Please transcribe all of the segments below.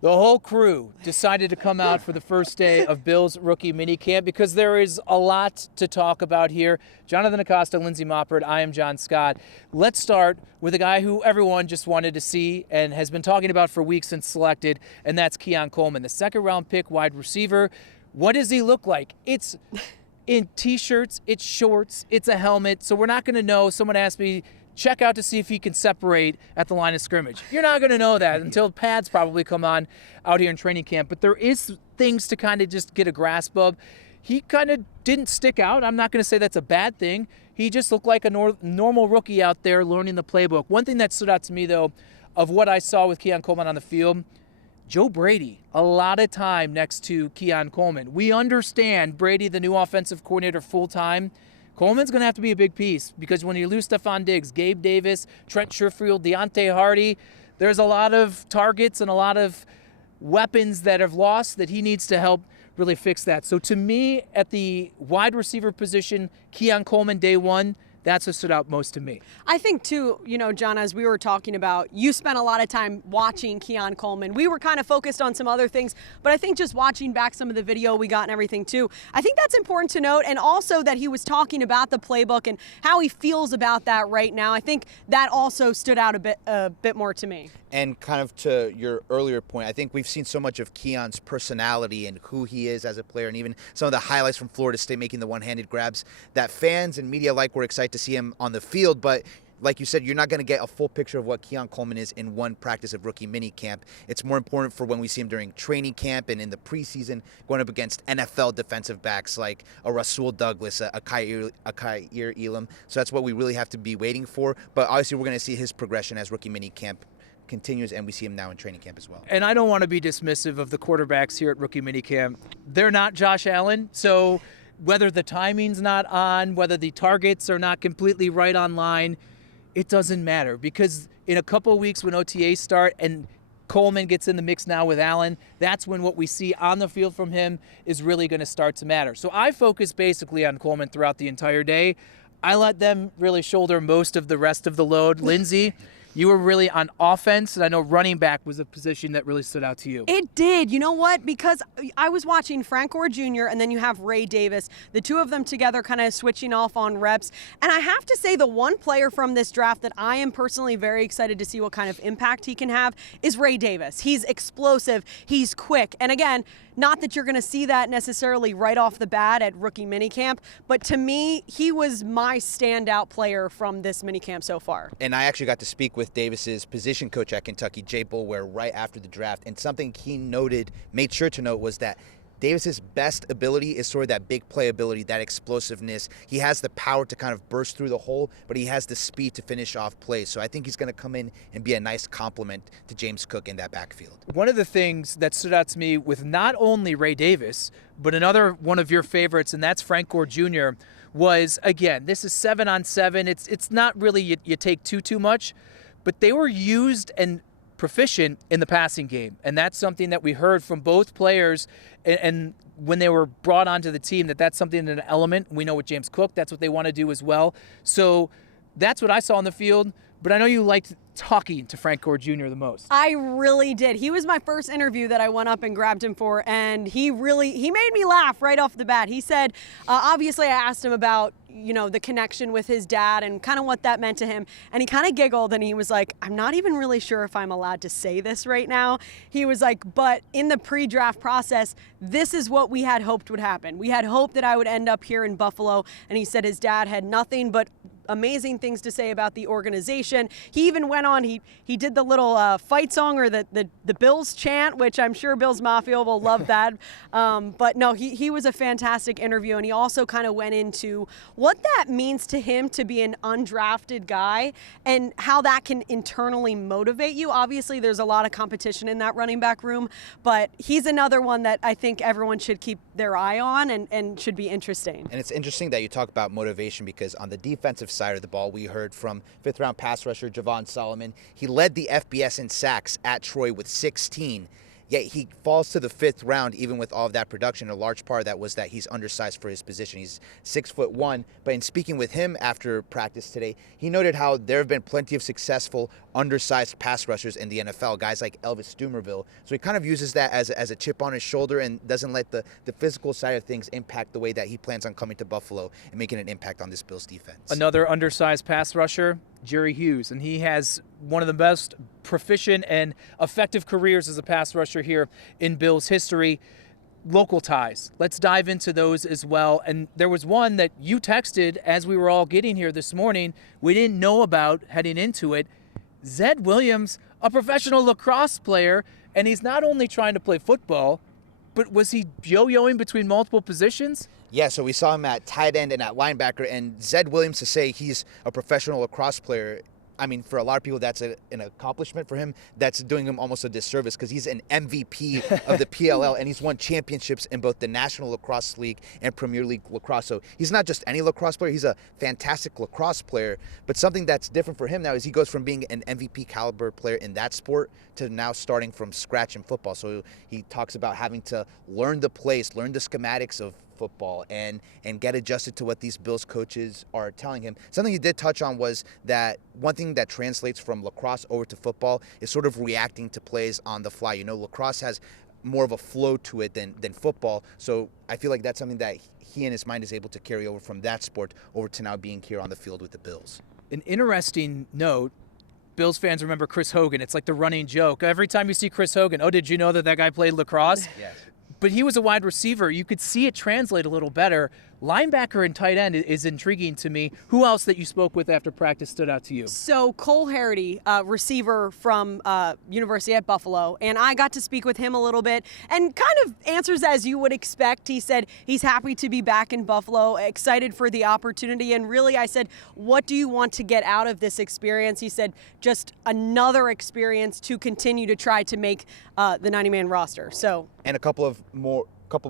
The whole crew decided to come out for the first day of Bill's rookie minicamp because there is a lot to talk about here. Jonathan Acosta, Lindsey Moppert, I am John Scott. Let's start with a guy who everyone just wanted to see and has been talking about for weeks since selected, and that's Keon Coleman, the second-round pick wide receiver. What does he look like? It's in T-shirts, it's shorts, it's a helmet, so we're not going to know. Someone asked me, check out to see if he can separate at the line of scrimmage. You're not going to know that until pads probably come on out here in training camp. But there is things to kind of just get a grasp of. He kind of didn't stick out. I'm not going to say that's a bad thing. He just looked like a normal rookie out there learning the playbook. One thing that stood out to me, though, of what I saw with Keon Coleman on the field, Joe Brady, a lot of time next to Keon Coleman. We understand Brady, the new offensive coordinator, full-time. Coleman's going to have to be a big piece because when you lose Stephon Diggs, Gabe Davis, Trent Sherfield, Deontay Hardy, there's a lot of targets and a lot of weapons that have lost that he needs to help really fix that. So to me, at the wide receiver position, Keon Coleman day one, that's what stood out most to me. I think, too, John, as we were talking about, you spent a lot of time watching Keon Coleman. We were kind of focused on some other things, but I think just watching back some of the video we got and everything, too, I think that's important to note. And also that he was talking about the playbook and how he feels about that right now. I think that also stood out a bit more to me. And kind of to your earlier point, I think we've seen so much of Keon's personality and who he is as a player, and even some of the highlights from Florida State making the one-handed grabs that fans and media alike were excited to see him on the field. But like you said, you're not going to get a full picture of what Keon Coleman is in one practice of rookie minicamp. It's more important for when we see him during training camp and in the preseason going up against NFL defensive backs like a Rasul Douglas, a Kaiir Elam. So that's what we really have to be waiting for. But obviously we're going to see his progression as rookie minicamp continues, and we see him now in training camp as well. And I don't want to be dismissive of the quarterbacks here at rookie minicamp. They're not Josh Allen, so whether the timing's not on, whether the targets are not completely right on line, it doesn't matter, because in a couple of weeks when OTAs start and Coleman gets in the mix now with Allen, that's when what we see on the field from him is really going to start to matter. So I focus basically on Coleman throughout the entire day. I let them really shoulder most of the rest of the load. Lindsey, you were really on offense, and I know running back was a position that really stood out to you. It did. You know what? Because I was watching Frank Gore Jr., and then you have Ray Davis, the two of them together kind of switching off on reps. And I have to say the one player from this draft that I am personally very excited to see what kind of impact he can have is Ray Davis. He's explosive. He's quick. And again, not that you're going to see that necessarily right off the bat at rookie minicamp, but to me, he was my standout player from this minicamp so far. And I actually got to speak with Davis's position coach at Kentucky, Jay Boulware, right after the draft. And something he made sure to note, was that Davis's best ability is sort of that big play ability, that explosiveness. He has the power to kind of burst through the hole, but he has the speed to finish off plays. So I think he's going to come in and be a nice complement to James Cook in that backfield. One of the things that stood out to me with not only Ray Davis, but another one of your favorites, and that's Frank Gore Jr., was, again, this is 7-on-7. It's not really you take too much, but they were used and proficient in the passing game, and that's something that we heard from both players, and when they were brought onto the team, that's something, an element. We know with James Cook, that's what they want to do as well. So that's what I saw on the field, but I know you liked talking to Frank Gore Jr. the most. I really did. He was my first interview that I went up and grabbed him for, and he made me laugh right off the bat. He said, obviously I asked him about, the connection with his dad and kind of what that meant to him, and he kind of giggled and he was like, I'm not even really sure if I'm allowed to say this right now. He was like, but in the pre-draft process, this is what we had hoped would happen. We had hoped that I would end up here in Buffalo, and he said his dad had nothing but amazing things to say about the organization. He even went on, he did the little fight song, or the Bills chant, which I'm sure Bills Mafia will love that. But no, he was a fantastic interview, and he also kind of went into what that means to him to be an undrafted guy and how that can internally motivate you. Obviously, there's a lot of competition in that running back room, but he's another one that I think everyone should keep their eye on and should be interesting. And it's interesting that you talk about motivation, because on the defensive side of the ball, we heard from fifth-round pass rusher Javon Solomon. He led the FBS in sacks at Troy with 16. Yet he falls to the 5th round, even with all of that production. A large part of that was that he's undersized for his position. He's 6'1", but in speaking with him after practice today, he noted how there have been plenty of successful undersized pass rushers in the NFL, guys like Elvis Dumervil. So he kind of uses that as a chip on his shoulder and doesn't let the physical side of things impact the way that he plans on coming to Buffalo and making an impact on this Bills defense. Another undersized pass rusher, Jerry Hughes, and he has one of the best proficient and effective careers as a pass rusher here in Bills history. Local ties. Let's dive into those as well. And there was one that you texted as we were all getting here this morning. We didn't know about heading into it. Zed Williams, a professional lacrosse player, and he's not only trying to play football, but was he yo-yoing between multiple positions? Yeah, so we saw him at tight end and at linebacker, and Zed Williams, to say he's a professional lacrosse player, I mean, for a lot of people, that's an accomplishment. For him, that's doing him almost a disservice because he's an MVP of the PLL, and he's won championships in both the National Lacrosse League and Premier League Lacrosse. So he's not just any lacrosse player. He's a fantastic lacrosse player. But something that's different for him now is he goes from being an MVP caliber player in that sport to now starting from scratch in football. So he talks about having to learn the plays, learn the schematics of football and get adjusted to what these Bills coaches are telling him. Something he did touch on was that one thing that translates from lacrosse over to football is sort of reacting to plays on the fly. You know, lacrosse has more of a flow to it than football. So I feel like that's something that he in his mind is able to carry over from that sport over to now being here on the field with the Bills. An interesting note, Bills fans remember Chris Hogan. It's like the running joke. Every time you see Chris Hogan, oh, did you know that guy played lacrosse? Yes. But he was a wide receiver. You could see it translate a little better. Linebacker and tight end is intriguing to me. Who else that you spoke with after practice stood out to you? So Cole Harity, receiver from University at Buffalo, and I got to speak with him a little bit and kind of answers as you would expect. He said he's happy to be back in Buffalo, excited for the opportunity, and really I said, what do you want to get out of this experience? He said, just another experience to continue to try to make the 90-man roster. So, and a couple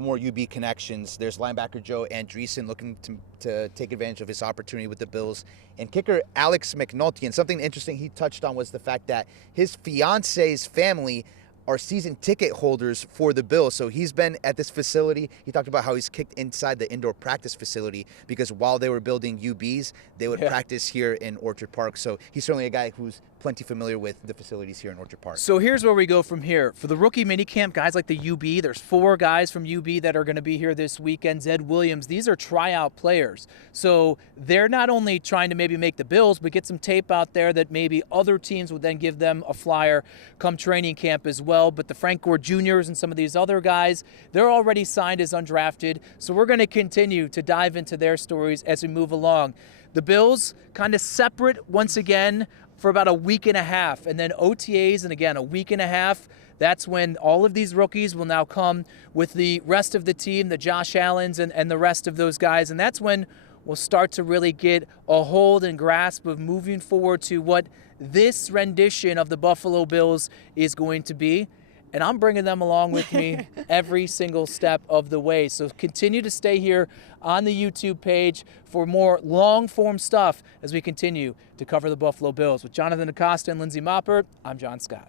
more UB connections. There's linebacker Joe Andreessen looking to take advantage of his opportunity with the Bills. And kicker Alex McNulty. And something interesting he touched on was the fact that his fiance's family are season ticket holders for the Bills. So he's been at this facility. He talked about how he's kicked inside the indoor practice facility because while they were building UBs, they would practice here in Orchard Park. So he's certainly a guy who's plenty familiar with the facilities here in Orchard Park. So here's where we go from here. For the rookie minicamp, guys like the UB, there's 4 guys from UB that are going to be here this weekend. Zed Williams, these are tryout players. So they're not only trying to maybe make the Bills, but get some tape out there that maybe other teams would then give them a flyer come training camp as well. But the Frank Gore Juniors and some of these other guys, they're already signed as undrafted. So we're going to continue to dive into their stories as we move along. The Bills kind of separate once again for about a week and a half, and then OTAs, and again, a week and a half. That's when all of these rookies will now come with the rest of the team, the Josh Allens and the rest of those guys, and that's when we'll start to really get a hold and grasp of moving forward to what this rendition of the Buffalo Bills is going to be. And I'm bringing them along with me every single step of the way. So continue to stay here on the YouTube page for more long-form stuff as we continue to cover the Buffalo Bills. With Jonathan Acosta and Lindsey Moppert, I'm John Scott.